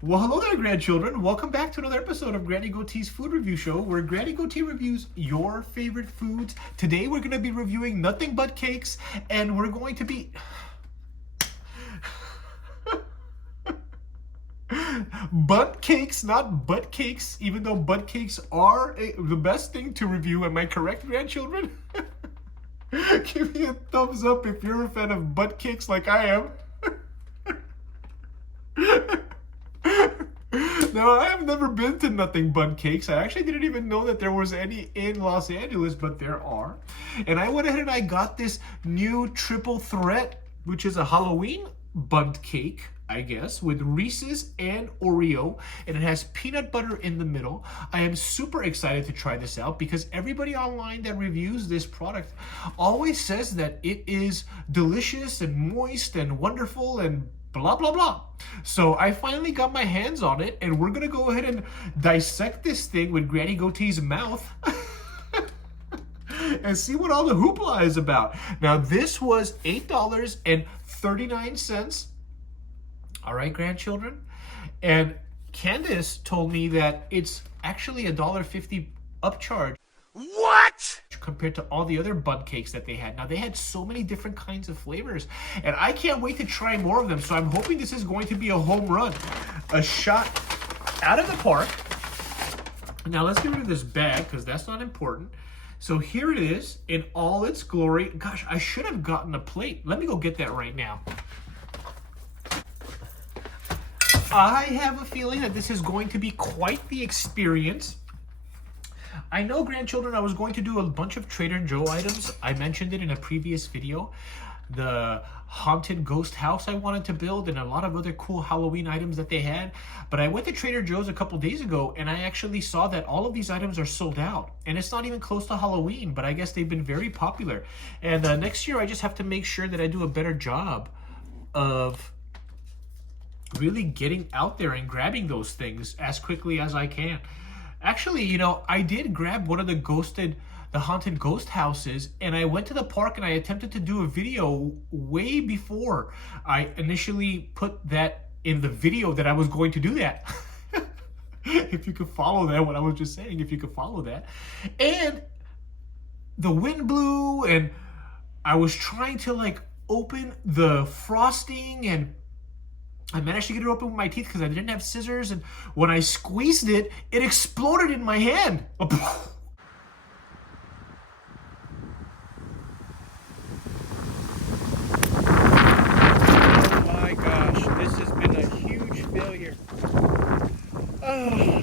Well, hello there, grandchildren. Welcome back to another episode of Granny Goatee's Food Review Show, where Granny Goatee reviews your favorite foods. Today, we're going to be reviewing nothing but cakes, and we're going to be... Bundt cakes, not butt cakes, even though butt cakes are the best thing to review. Am I correct, grandchildren? Give me a thumbs up if you're a fan of butt cakes like I am. Now, I have never been to Nothing Bundt Cakes. I actually didn't even know that there was any in Los Angeles, but there are. And I went ahead and I got this new triple threat, which is a Halloween Bundt cake, I guess, with Reese's and Oreo, and it has peanut butter in the middle. I am super excited to try this out because everybody online that reviews this product always says that it is delicious and moist and wonderful and blah blah blah. So I finally got my hands on it, and we're gonna go ahead and dissect this thing with Granny Goatee's mouth and see what all the hoopla is about. Now, this was $8.39. All right, grandchildren. And Candace told me that it's actually $1.50 upcharge. What? Compared to all the other Bundt cakes that they had. Now, they had so many different kinds of flavors, and I can't wait to try more of them. So I'm hoping this is going to be a home run, a shot out of the park. Now, let's get rid of this bag because that's not important. So here it is in all its glory. Gosh, I should have gotten a plate. Let me go get that right now. I have a feeling that this is going to be quite the experience. I know, grandchildren, I was going to do a bunch of Trader Joe items. I mentioned it in a previous video. The haunted ghost house I wanted to build and a lot of other cool Halloween items that they had. But I went to Trader Joe's a couple days ago and I actually saw that all of these items are sold out. And it's not even close to Halloween, but I guess they've been very popular. And next year I just have to make sure that I do a better job of really getting out there and grabbing those things as quickly as I can. Actually, you know, I did grab one of the haunted ghost houses, and I went to the park and I attempted to do a video way before I initially put that in the video that I was going to do that. If you could follow that, what I was just saying, if you could follow that. And the wind blew, and I was trying to like open the frosting, and I managed to get it open with my teeth because I didn't have scissors, and when I squeezed it, it exploded in my hand. Oh my gosh, this has been a huge failure. Oh.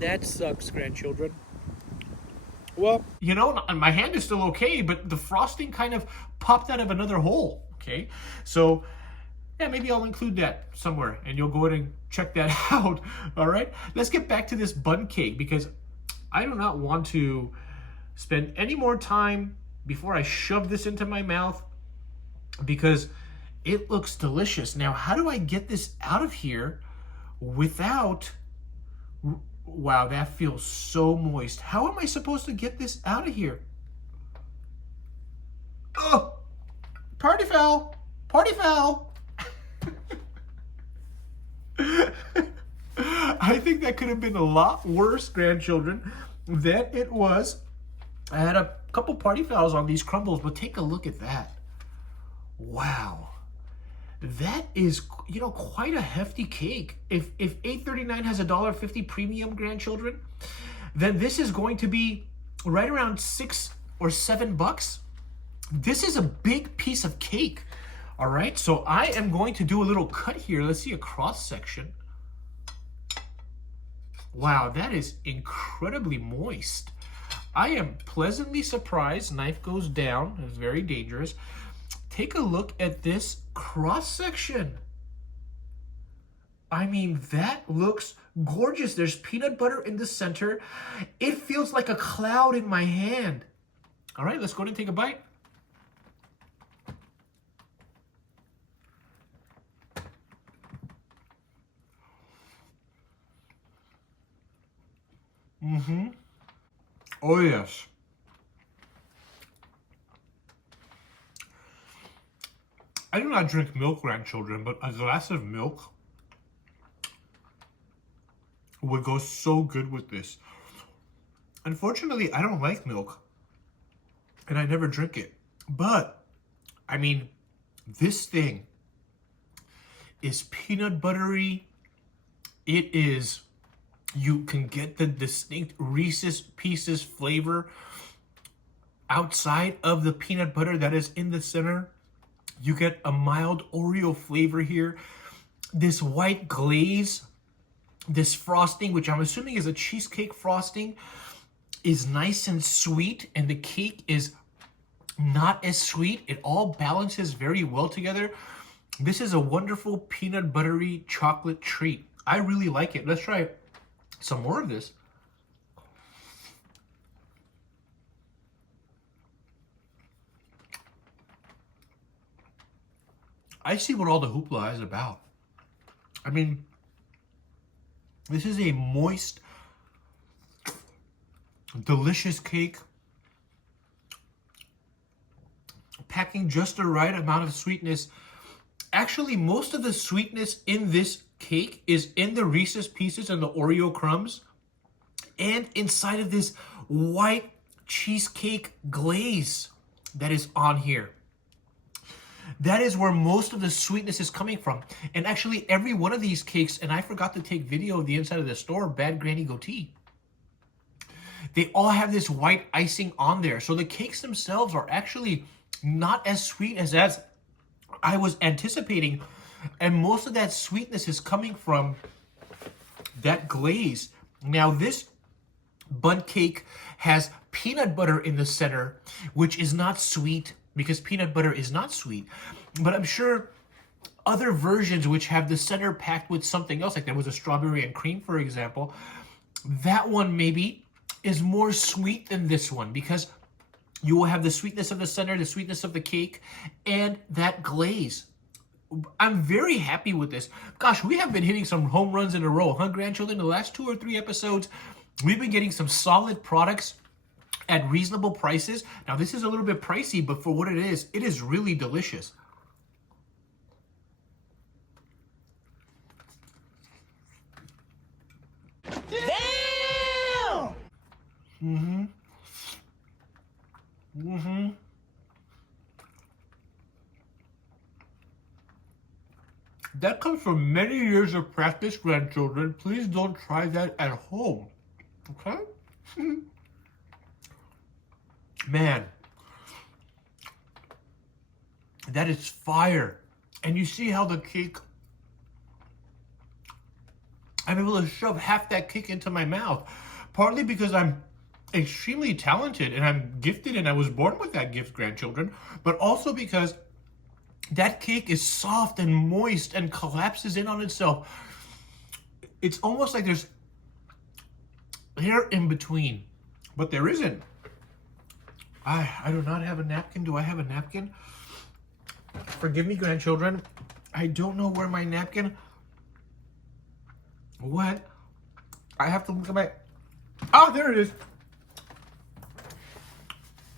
That sucks, grandchildren. Well, you know, my hand is still okay, but the frosting kind of popped out of another hole, okay? So, yeah, maybe I'll include that somewhere, and you'll go ahead and check that out, all right? Let's get back to this Bundt cake, because I do not want to spend any more time before I shove this into my mouth, because it looks delicious. Now, how do I get this out of here without... Wow, that feels so moist. How am I supposed to get this out of here? Oh, party foul, party foul. I think that could have been a lot worse, grandchildren, than it was. I had a couple party fouls on these crumbles, but take a look at that. Wow. That is, you know, quite a hefty cake. If $8.39 has $1.50 premium, grandchildren, then this is going to be right around $6 or $7. This is a big piece of cake. All right, so I am going to do a little cut here. Let's see a cross section. Wow, that is incredibly moist. I am pleasantly surprised. Knife goes down. It's very dangerous. Take a look at this cross section. I mean, that looks gorgeous. There's peanut butter in the center. It feels like a cloud in my hand. All right, let's go ahead and take a bite. Oh, yes. I do not drink milk, grandchildren, but a glass of milk would go so good with this. Unfortunately, I don't like milk, and I never drink it. But, I mean, this thing is peanut buttery. It is, you can get the distinct Reese's Pieces flavor outside of the peanut butter that is in the center. You get a mild Oreo flavor here. This white glaze, this frosting, which I'm assuming is a cheesecake frosting, is nice and sweet, and the cake is not as sweet. It all balances very well together. This is a wonderful peanut buttery chocolate treat. I really like it. Let's try some more of this. I see what all the hoopla is about. I mean, this is a moist, delicious cake, packing just the right amount of sweetness. Actually, most of the sweetness in this cake is in the Reese's Pieces and the Oreo crumbs, and inside of this white cheesecake glaze that is on here. That is where most of the sweetness is coming from. And actually, every one of these cakes, and I forgot to take video of the inside of the store, Bad Granny Goatee, they all have this white icing on there. So the cakes themselves are actually not as sweet as I was anticipating. And most of that sweetness is coming from that glaze. Now, this Bundt cake has peanut butter in the center, which is not sweet, because peanut butter is not sweet. But I'm sure other versions which have the center packed with something else, like there was a strawberry and cream, for example, that one maybe is more sweet than this one, because you will have the sweetness of the center, the sweetness of the cake, and that glaze. I'm very happy with this. Gosh, we have been hitting some home runs in a row, huh, grandchildren? The last 2 or 3 episodes, we've been getting some solid products at reasonable prices. Now, this is a little bit pricey, but for what it is really delicious. Damn! That comes from many years of practice, grandchildren. Please don't try that at home, okay? Man, that is fire. And you see how the cake, I'm able to shove half that cake into my mouth, partly because I'm extremely talented and I'm gifted and I was born with that gift, grandchildren, but also because that cake is soft and moist and collapses in on itself. It's almost like there's air in between, but there isn't. I do not have a napkin. Do I have a napkin? Forgive me, grandchildren. I don't know where my napkin went. I have to look at my... Oh, there it is.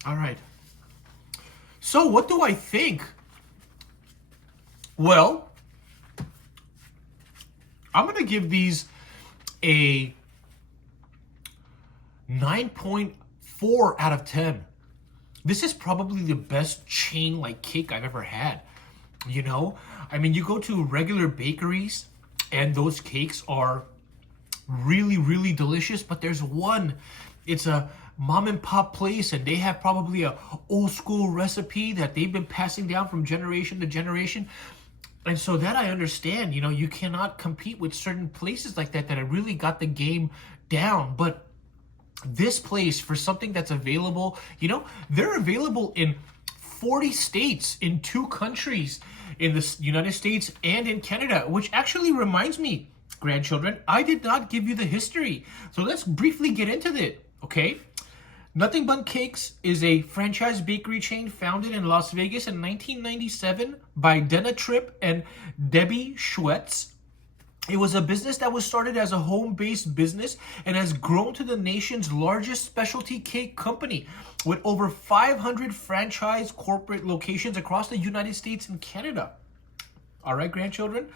All right. So what do I think? Well, I'm going to give these a 9.4 out of 10. This is probably the best chain-like cake I've ever had. You know? I mean, you go to regular bakeries, and those cakes are really, really delicious, but there's one. It's a mom and pop place, and they have probably a old school recipe that they've been passing down from generation to generation. And so that I understand, you know, you cannot compete with certain places like that have really got the game down. But this place, for something that's available, you know, they're available in 40 states, in 2 countries, in the United States and in Canada, which actually reminds me, grandchildren, I did not give you the history. So let's briefly get into it, okay? Nothing Bundt Cakes is a franchise bakery chain founded in Las Vegas in 1997 by Dana Tripp and Debbie Schwetz. It was a business that was started as a home-based business and has grown to the nation's largest specialty cake company with over 500 franchise corporate locations across the United States and Canada. All right, grandchildren.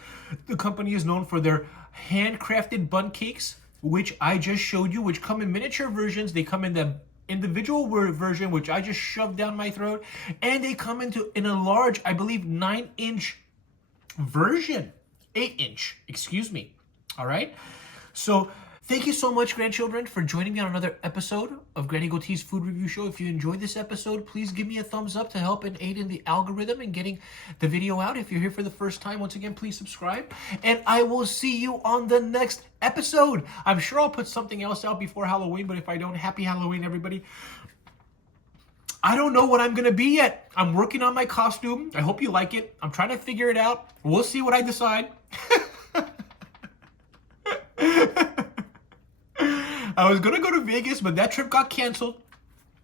The company is known for their handcrafted Bundt cakes, which I just showed you, which come in miniature versions. They come in the individual version, which I just shoved down my throat, and they come in a large, I believe, 9-inch version. 8-inch, excuse me. All right. So thank you so much, grandchildren, for joining me on another episode of Granny Goatee's Food Review Show. If you enjoyed this episode, please give me a thumbs up to help and aid in the algorithm and getting the video out. If you're here for the first time, once again, please subscribe. And I will see you on the next episode. I'm sure I'll put something else out before Halloween, but if I don't, happy Halloween, everybody. I don't know what I'm going to be yet. I'm working on my costume. I hope you like it. I'm trying to figure it out. We'll see what I decide. I was going to go to Vegas, but that trip got canceled.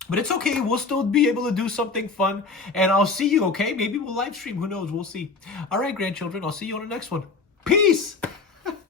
But it's okay. We'll still be able to do something fun. And I'll see you, okay? Maybe we'll live stream. Who knows? We'll see. All right, grandchildren. I'll see you on the next one. Peace!